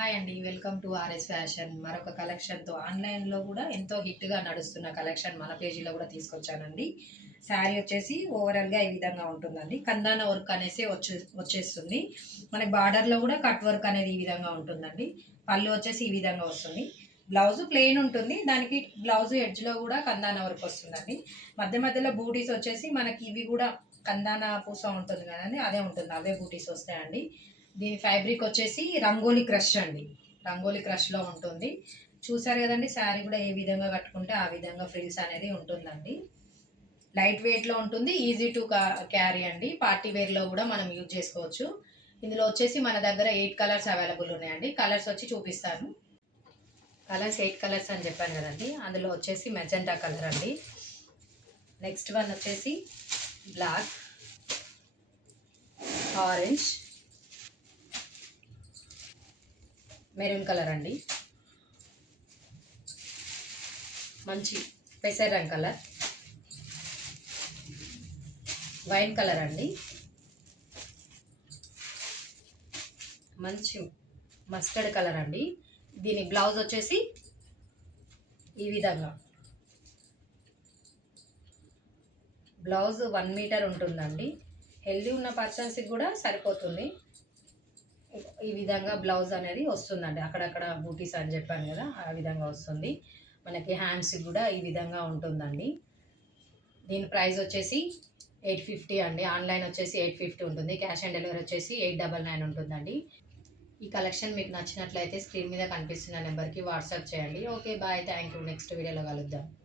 Hi అండి, welcome to RS fashion. మరొక కలెక్షన్తో ఆన్లైన్లో కూడా ఎంతో హిట్గా నడుస్తున్న కలెక్షన్ మన పేజీలో కూడా తీసుకొచ్చానండి. శారీ వచ్చేసి ఓవరాల్గా ఈ విధంగా ఉంటుందండి. కందాన వర్క్ అనేసి వచ్చేస్తుంది. మనకి బార్డర్లో కూడా కట్ వర్క్ అనేది ఈ విధంగా ఉంటుందండి. పళ్ళు వచ్చేసి ఈ విధంగా వస్తుంది. బ్లౌజ్ ప్లెయిన్ ఉంటుంది, దానికి బ్లౌజ్ ఎడ్జ్లో కూడా కందాన వర్క్ వస్తుందండి. మధ్య మధ్యలో బూటీస్ వచ్చేసి మనకి ఇవి కూడా కందాన పూస ఉంటుంది కదండి, అదే ఉంటుంది, అవే బూటీస్ వస్తాయండి. దీని ఫ్యాబ్రిక్ వచ్చేసి రంగోలీ క్రష్ అండి. రంగోలీ క్రష్లో ఉంటుంది. చూసారు కదండి, శారీ కూడా ఏ విధంగా కట్టుకుంటే ఆ విధంగా ఫ్రిల్స్ అనేది ఉంటుందండి. లైట్ వెయిట్లో ఉంటుంది, ఈజీ టు క్యారీ అండి. పార్టీ వేర్లో కూడా మనం యూజ్ చేసుకోవచ్చు. ఇందులో వచ్చేసి మన దగ్గర 8 కలర్స్ అవైలబుల్ ఉన్నాయండి. కలర్స్ వచ్చి చూపిస్తాను. కలర్స్ 8 కలర్స్ అని చెప్పాను కదండి, అందులో వచ్చేసి మెజెంటా కలర్ అండి. నెక్స్ట్ వన్ వచ్చేసి బ్లాక్, ఆరెంజ్, మెరూన్ కలర్ అండి, మంచి పెసర్ రంగ్ కలర్, వైన్ కలర్ అండి, మంచి మస్టర్డ్ కలర్ అండి. దీని బ్లౌజ్ వచ్చేసి ఈ విధంగా, బ్లౌజ్ 1 మీటర్ ఉంటుందండి. హెల్దీ ఉన్న పర్సన్స్కి కూడా సరిపోతుంది. ఈ విధంగా బ్లౌజ్ అనేది వస్తుందండి. అక్కడక్కడ బూటీస్ అని చెప్పాను కదా, ఆ విధంగా వస్తుంది. మనకి హ్యాండ్స్కి కూడా ఈ విధంగా ఉంటుందండి. దీని ప్రైస్ వచ్చేసి 850 అండి. ఆన్లైన్ వచ్చేసి 850 ఉంటుంది. క్యాష్ ఆన్ డెలివరీ వచ్చేసి 899 ఉంటుందండి. ఈ కలెక్షన్ మీకు నచ్చినట్లయితే స్క్రీన్ మీద కనిపిస్తున్న నెంబర్కి వాట్సాప్ చేయండి. Okay bye, thank you. నెక్స్ట్ వీడియోలో కలుద్దాం.